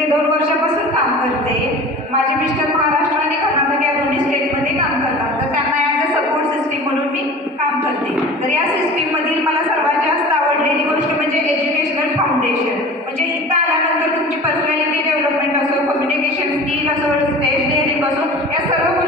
तिथे 2 वर्षापासून काम करते. माझे मिस्टर महाराष्ट्र आणि कर्नाटक या दोन्ही स्टेटमध्ये काम करतात, तर त्यांना ॲज अ सपोर्ट सिस्टीम म्हणून मी काम करते. तर या सिस्टीममधील मला सर्वात जास्त आवडलेली गोष्ट म्हणजे एज्युकेशनल फाउंडेशन. म्हणजे इथं आल्यानंतर तुमची पर्सनॅलिटी डेव्हलपमेंट असो, कम्युनिकेशन स्किल असो, स्टेज डेअरिंग असो, या सर्व